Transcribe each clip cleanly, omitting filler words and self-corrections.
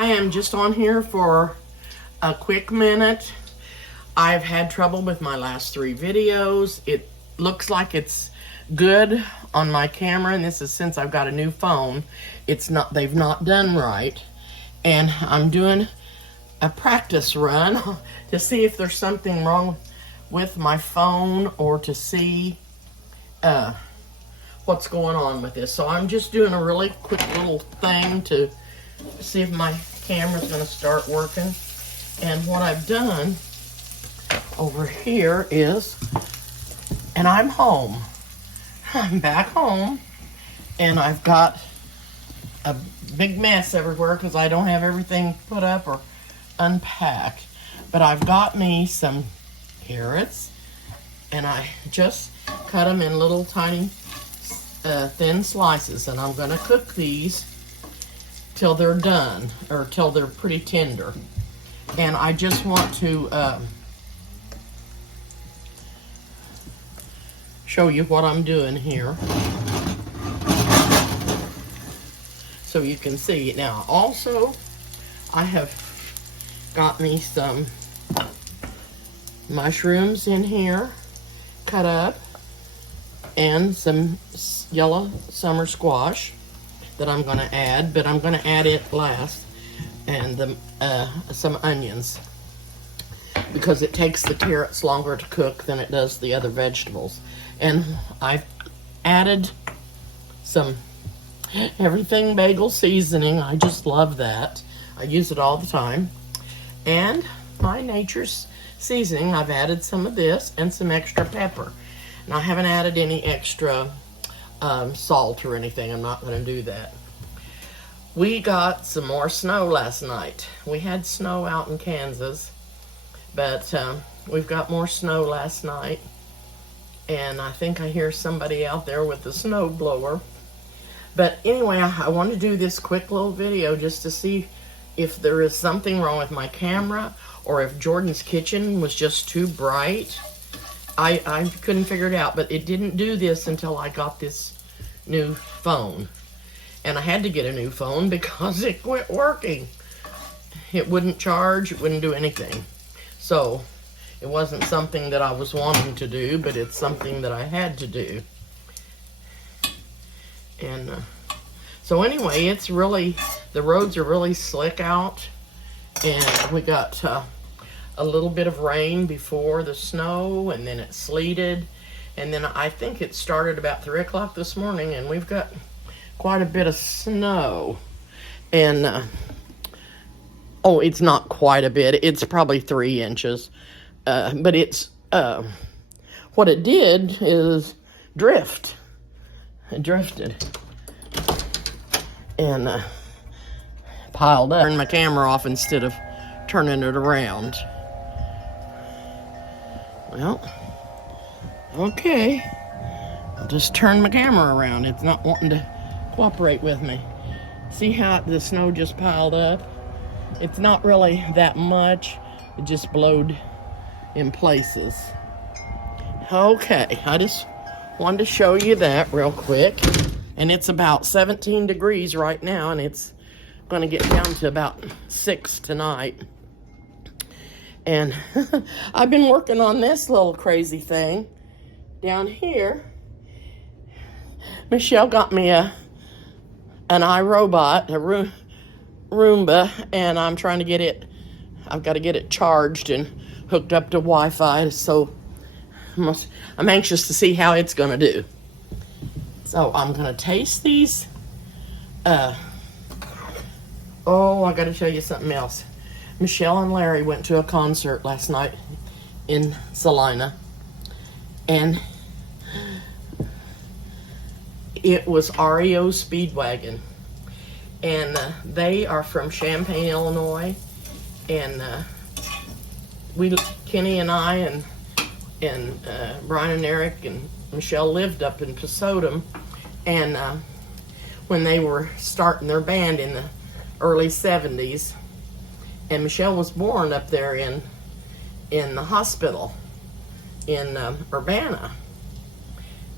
I am just on here for a quick minute. I've had trouble with my last 3 videos. It looks like it's good on my camera, and this is since I've got a new phone. They've not done right. And I'm doing a practice run to see if there's something wrong with my phone or to see what's going on with this. So I'm just doing a really quick little thing to see if my camera's going to start working. And what I've done over here is, and I'm home. I'm back home, and I've got a big mess everywhere because I don't have everything put up or unpacked. But I've got me some carrots, and I just cut them in little tiny thin slices, and I'm going to cook these till they're done, or till they're pretty tender. And I just want to show you what I'm doing here so you can see. Now also, I have got me some mushrooms in here cut up, and some yellow summer squash that I'm going to add, but I'm going to add it last, and some onions, because it takes the carrots longer to cook than it does the other vegetables. And I've added some everything bagel seasoning. I just love that. I use it all the time. And my Nature's seasoning, I've added some of this and some extra pepper. And I haven't added any extra salt or anything. I'm not going to do that. We got some more snow last night. We had snow out in Kansas, but we've got more snow last night. And I think I hear somebody out there with the snow blower. But anyway, I want to do this quick little video just to see if there is something wrong with my camera, or if Jordan's kitchen was just too bright. I couldn't figure it out, but it didn't do this until I got this new phone. And I had to get a new phone because it quit working. It wouldn't charge, it wouldn't do anything. So it wasn't something that I was wanting to do, but it's something that I had to do. And so anyway, it's really, the roads are really slick out, and we got a little bit of rain before the snow, and then it sleeted, and then I think it started about 3 o'clock this morning, and we've got quite a bit of snow. And oh, it's not quite a bit, it's probably 3 inches. But it's, what it did is drift. It drifted. And piled up. Turn my camera off instead of turning it around. Well, okay. I'll just turn my camera around. It's not wanting to cooperate with me. See how the snow just piled up? It's not really that much. It just blowed in places. Okay, I just wanted to show you that real quick. And it's about 17 degrees right now, and it's going to get down to about 6 tonight. And I've been working on this little crazy thing down here. Michelle got me an iRobot, a Roomba, and I'm trying to get it, I've got to get it charged and hooked up to Wi-Fi, so I'm anxious to see how it's going to do. So I'm going to taste these. Oh, I got to tell you something else. Michelle and Larry went to a concert last night in Salina, and it was REO Speedwagon, and they are from Champaign, Illinois, and Kenny and I and Brian and Eric and Michelle lived up in Pasodum, and when they were starting their band in the early 70s, and Michelle was born up there in the hospital in Urbana,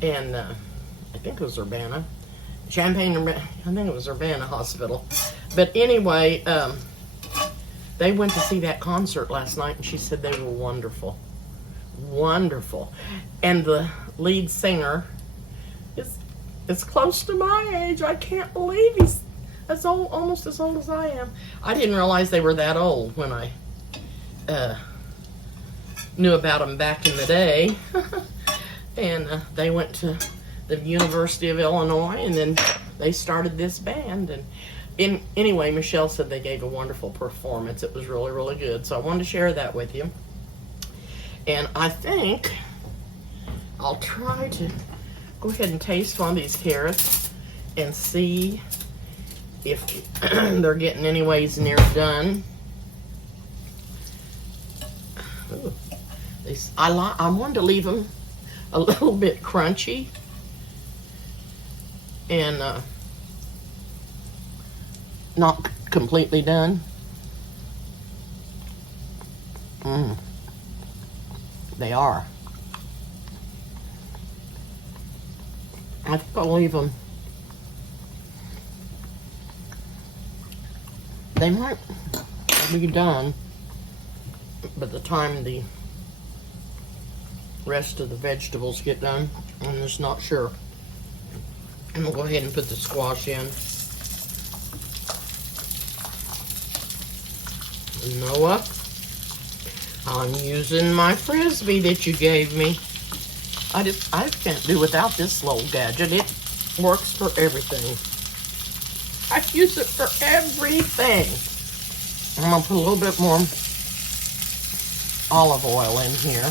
and I think it was Urbana, Champaign, I think it was Urbana Hospital, But anyway, they went to see that concert last night, and she said they were wonderful. Wonderful. And the lead singer is close to my age. I can't believe he's almost as old as I am. I didn't realize they were that old when I knew about them back in the day. And they went to the University of Illinois, and then they started this band. And anyway, Michelle said they gave a wonderful performance. It was really, really good. So I wanted to share that with you. And I think I'll try to go ahead and taste one of these carrots and see if they're getting anyways near done. Ooh, I wanted to leave them a little bit crunchy and not completely done. They are. I think I'll leave them. They might be done by the time the rest of the vegetables get done. I'm just not sure. I'm gonna go ahead and put the squash in. Noah, I'm using my Frisbee that you gave me. I can't do without this little gadget. It works for everything. I use it for everything. I'm gonna put a little bit more olive oil in here.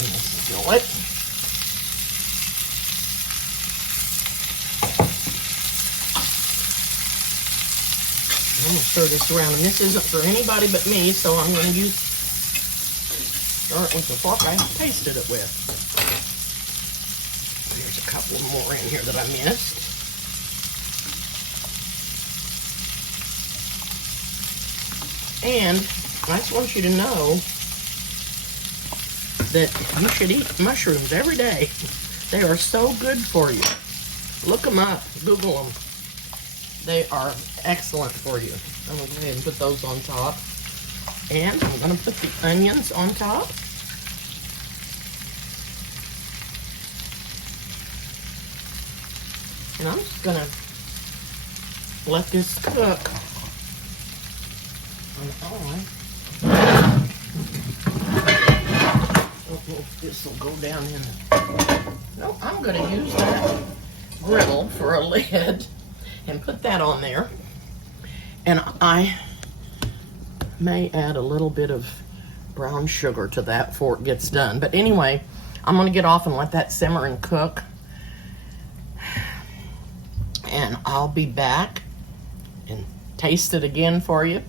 In the skillet. I'm gonna stir this around, and this isn't for anybody but me, so I'm gonna start with the fork I tasted it with. There's a couple more in here that I missed. And I just want you to know that you should eat mushrooms every day. They are so good for you. Look them up, Google them. They are excellent for you. I'm going to go ahead and put those on top. And I'm going to put the onions on top. And I'm just going to let this cook. This will go down in. No, I'm going to use that griddle for a lid and put that on there. And I may add a little bit of brown sugar to that before it gets done. But anyway, I'm going to get off and let that simmer and cook. And I'll be back and taste it again for you.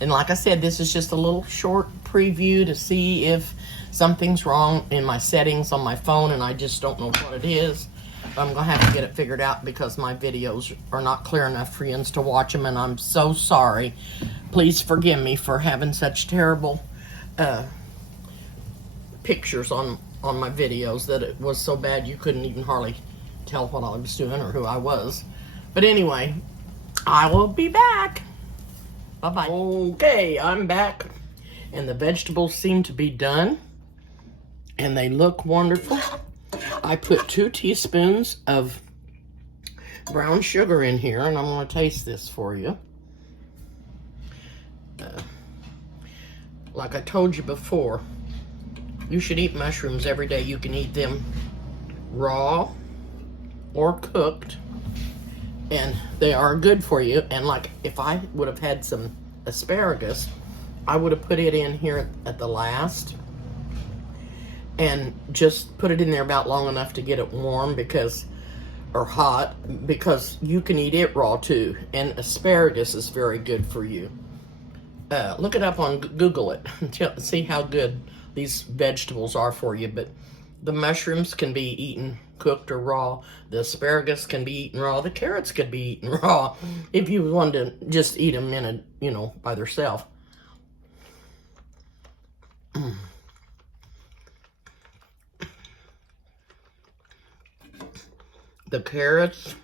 And like I said, this is just a little short preview to see if something's wrong in my settings on my phone and I just don't know what it is. I'm going to have to get it figured out because my videos are not clear enough for you to watch them, and I'm so sorry. Please forgive me for having such terrible pictures on my videos that it was so bad you couldn't even hardly tell what I was doing or who I was. But anyway, I will be back. Bye-bye. Okay, I'm back, and the vegetables seem to be done, and they look wonderful. I put 2 teaspoons of brown sugar in here, and I'm going to taste this for you. Like I told you before, you should eat mushrooms every day. You can eat them raw or cooked, and they are good for you. And like if I would have had some asparagus, I would have put it in here at the last and just put it in there about long enough to get it warm or hot, because you can eat it raw too. And asparagus is very good for you. Look it up on Google it and see how good these vegetables are for you. But the mushrooms can be eaten cooked or raw. The asparagus can be eaten raw. The carrots could be eaten raw if you wanted to just eat them in by themselves. the carrots,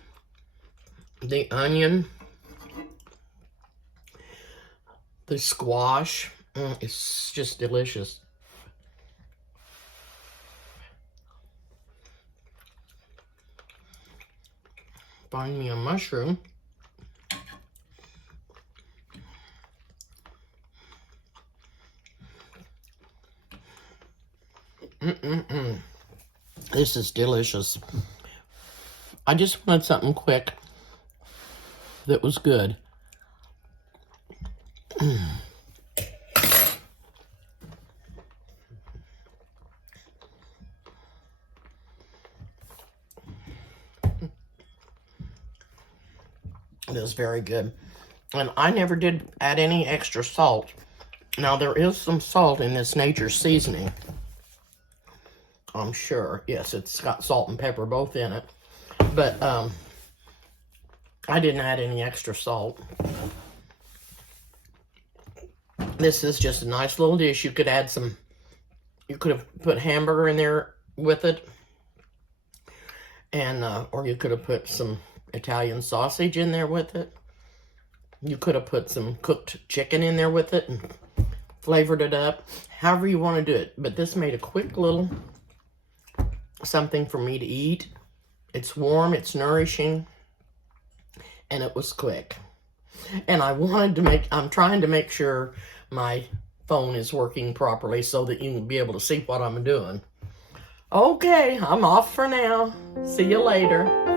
the onion, the squash. It's just delicious. Find me a mushroom. This is delicious. I just wanted something quick that was good. It is very good. And I never did add any extra salt. Now, there is some salt in this nature seasoning, I'm sure. Yes, it's got salt and pepper both in it. But I didn't add any extra salt. This is just a nice little dish. You could add some, you could have put hamburger in there with it. And, or you could have put some Italian sausage in there with it. You could have put some cooked chicken in there with it and flavored it up. However you want to do it. But this made a quick little something for me to eat. It's warm, it's nourishing, and it was quick. And I wanted to make, I'm trying to make sure my phone is working properly so that you can be able to see what I'm doing. Okay, I'm off for now. See you later.